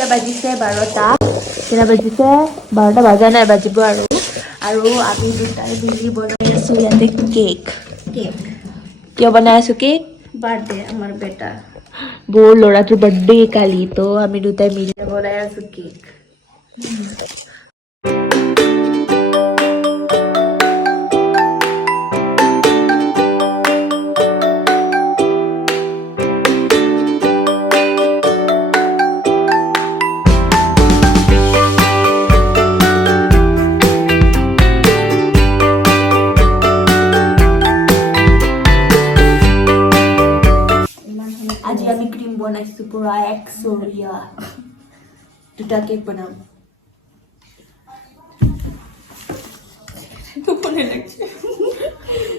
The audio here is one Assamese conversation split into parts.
এতিয়া বাজিছে 12টা কেইটা বাজিছে 12টা বাজা নাই বাজিব আৰু আমি দুটাই মিলি বনাই আছো ইয়াতে কেক কিয় বনাই আছো কেক বাৰ্থডে আমাৰ বেটা বৰ ল'ৰাটোৰ বাৰ্থডে কালি তো আমি দুটাই মিলি বনাই আছো কেক আজি আমি ক্ৰীম বনাইছো পুৰা একচৰীয়া দুটা কেক বনাম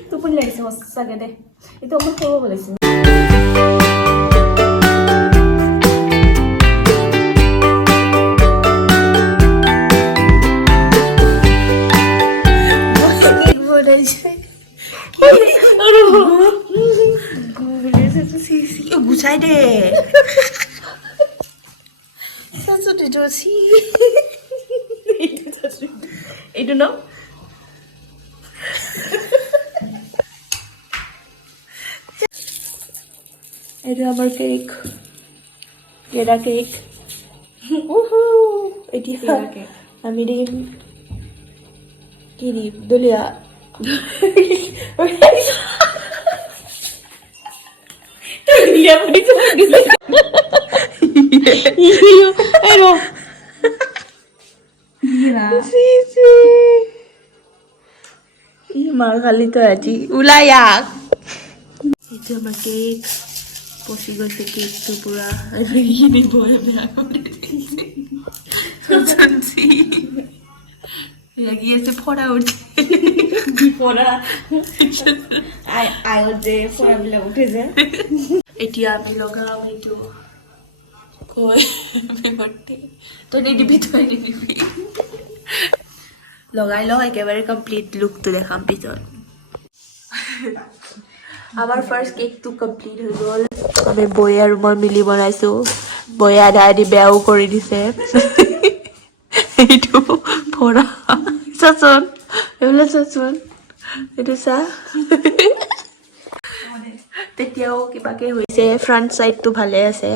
টোপনি লাগিছে সঁচাকে দে এইটো অকমান সৰু লাগিছে গুচাই দে এইটো ন এইটো আমাৰ কেক কেডা কেক এতিয়া আমি দিম কি দিম দলিয়া মাৰ খালি তো আজি ওলাই আক এইটো আমাৰ কেক পচি গৈছে কেকটো পুৰা লাগি আছে ফৰা উঠে ফৰা আয়ত যে ফৰাবিলাক উঠে যে এতিয়া আমি লগাও এইটো কৈ বেগতে তই নিদিবি লগাই লওঁ একেবাৰে কমপ্লিট লুকটো দেখাম পিছত আমাৰ ফাৰ্ষ্ট কেকটো কমপ্লিট হৈ গ'ল আমি বৈ আৰু মই মিলি বনাইছোঁ বৈ আধা আধি বেয়াও কৰি দিছে এইটো ফৰা চাচোন এইবিলাক চাচোন এইটো চা তেতিয়াও কিবাকে হৈছে ফ্ৰণ্ট চাইডটো ভালে আছে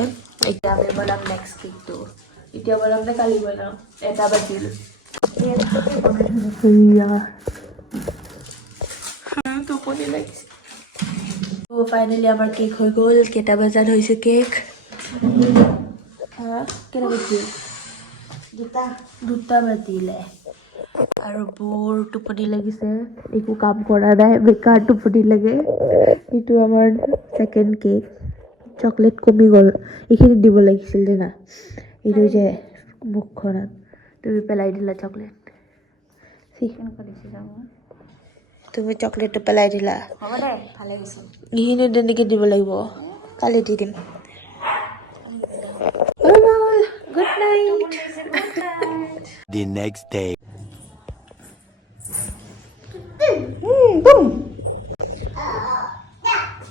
এতিয়া আমি বনাম নেক্সট কেকটো এতিয়া বনাম নে কালি বনাম এটা বাজিল টোপনি লাগিছে ফাইনেলি আমাৰ কেক হৈ গ'ল কেইটা বজাত হৈছে কেক কেইটা বাজিল দুটা বাজিলে আৰু বৰ টোপনি লাগিছে একো কাম কৰা নাই বেকাৰ টোপনি লাগে এইটো আমাৰ ছেকেণ্ড কেক চকলেট কমি গ'ল এইখিনি দিব লাগিছিল জানা এইটো যে মুখখনত তুমি পেলাই দিলা চকলেট তুমি চকলেটটো পেলাই দিলা হ'ব দে ভালে গৈছে এইখিনি তেনেকৈ দিব লাগিব কালি দি দিম good night The next day. Boom!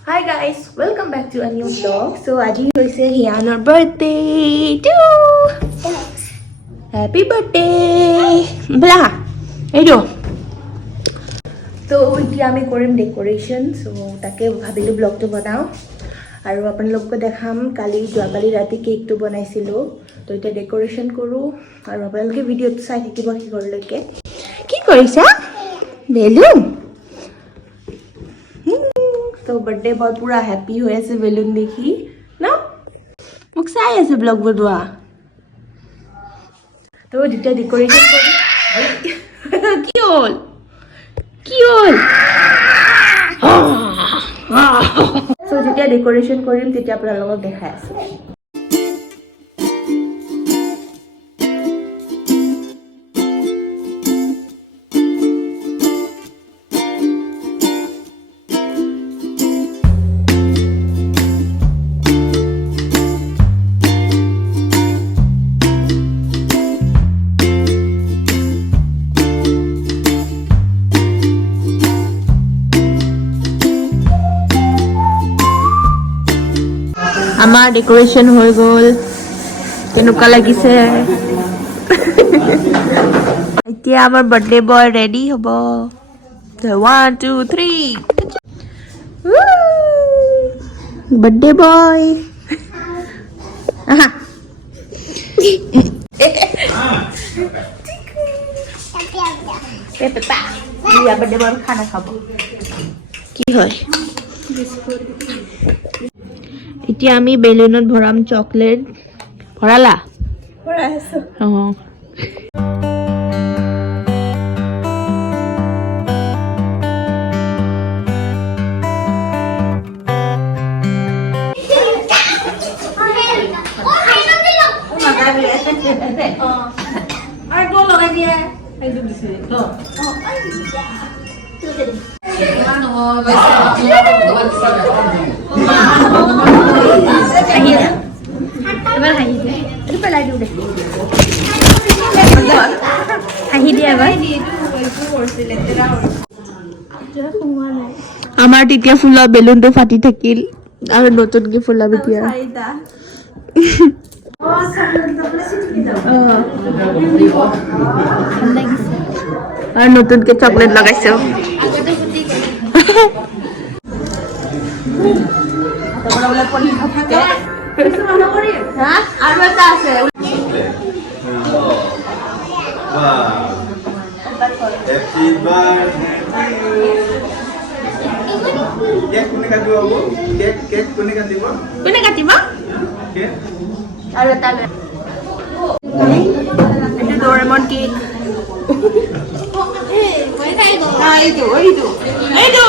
Hi guys, welcome back to a new vlog. So, aji hoise Hiyanor birthday. Happy birthday! Blah. Edo. So, এতিয়া আমি কৰিম ডেকোৰেশন. So, তাকে ভাবিলো ব্লগটো বনাও আৰু আপোনালোকক দেখাম কালি যোৱাকালি ৰাতি কেকটো বনাইছিলো তো এতিয়া ডেকোৰেশন কৰো আৰু আপোনালোকে ভিডিঅ'টো চাই থাকিব কিহৰলৈকে কি কৰিছা বেলুন তো বাৰ্থডে বয় পুৰা হ্যাপি হৈ আছে বেলুন দেখি ন মোক চাই আছে ব্লগ বনোৱা তো যেতিয়া ডেকোৰেশন কৰি কি হ'ল So, যেতিয়া ডেকোৰেশন কৰিম তেতিয়া আপোনালোকক দেখাই আছো আমাৰ ডেকোৰেশন হৈ গ'ল কেনেকুৱা লাগিছে এতিয়া আমাৰ বাৰ্থডে বয় ৰেডি হ'ব 1 2 3 বাৰ্থডে বয় আহা পেপা ইয়া বাৰ্থডে বয় খানা খাব কি হয় এতিয়া আমি বেলুনত ভৰাম চকলেট ভৰালা ভৰাই আছো অ আৰু গো লগাই দিয়া এইটো দিছে তো এবাৰ হাঁহি দিয়ে এইটো পেলাই দিওঁ দে হাঁহি দিয়ে এবাৰ আমাৰ তেতিয়া ফুলা বেলুনটো ফাটি থাকিল আৰু নতুনকে ফুলাম এতিয়া আৰু নতুনকে চকলেট লগাইছো আৰু এটা আছে Happy birthday. Cake kune katibo abu? Cake kune katibo? কোনে কাটিব Cake. আৰু এটা লৈ এটা ডৰেমন কেক এইটো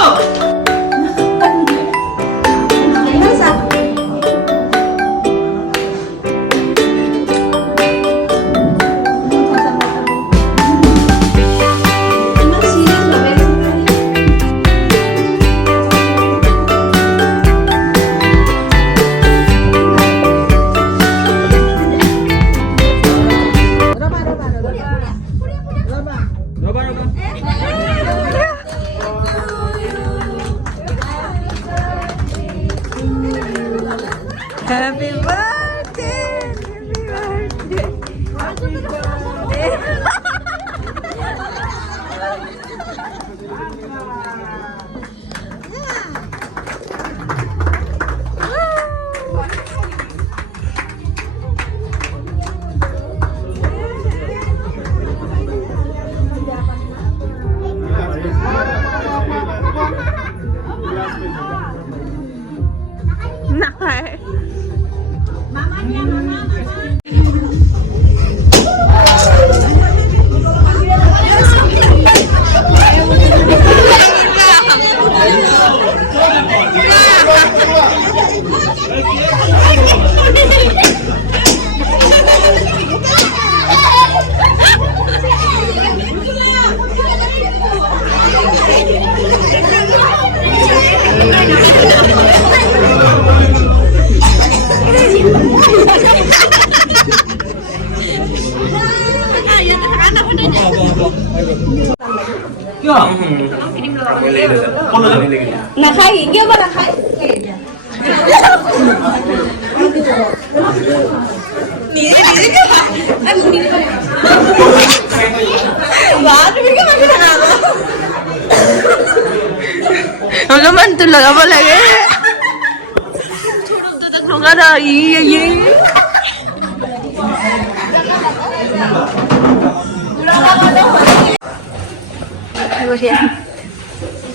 Happy birthday! Happy birthday! Nakai. Nakai, dia apa nakai? Hanggaman tu lah apa lagi? Nggak ada, iya.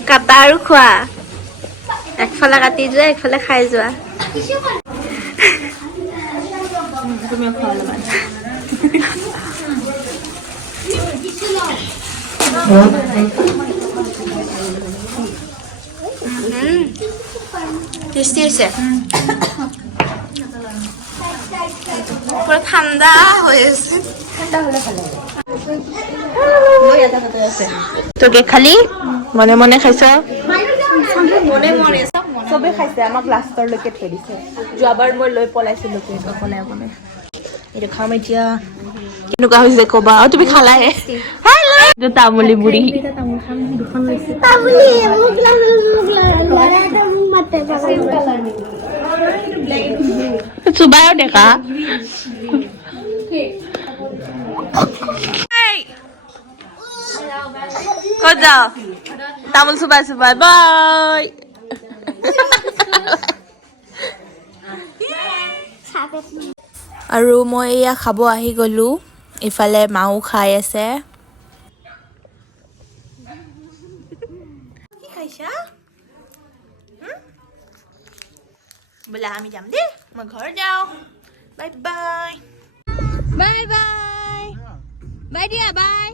কাটা আৰু খোৱা একফালে কাটি যোৱা একফালে খাই যোৱা তুমি খোৱা ল'বা টেষ্টি আছে পুৰা ঠাণ্ডা হৈ আছে ঠাণ্ডা হ'লে ভালে তোৰ কেক খালি মনে মনে খাইছ মনে মনে চবে খাইছে আমাক লাষ্টৰলৈকে থৈ দিছে যোৱাবাৰ মই লৈ পলাইছিলো কেক অকলে অকলে এইটো খাম এতিয়া কেনেকুৱা হৈছে ক'বা তুমি খালাই এইটো তামুলী বুঢ়ী চুবায়ো দেখা ক'ত যাওঁ তামোল চুবাই চুবাই বাই আৰু মই এয়া খাব আহি গ'লো ইফালে মাও খাই আছে কি খাইছা বোলা আমি যাম দেই মই ঘৰ যাওঁ bye bye bye bye bye দিয়া বাই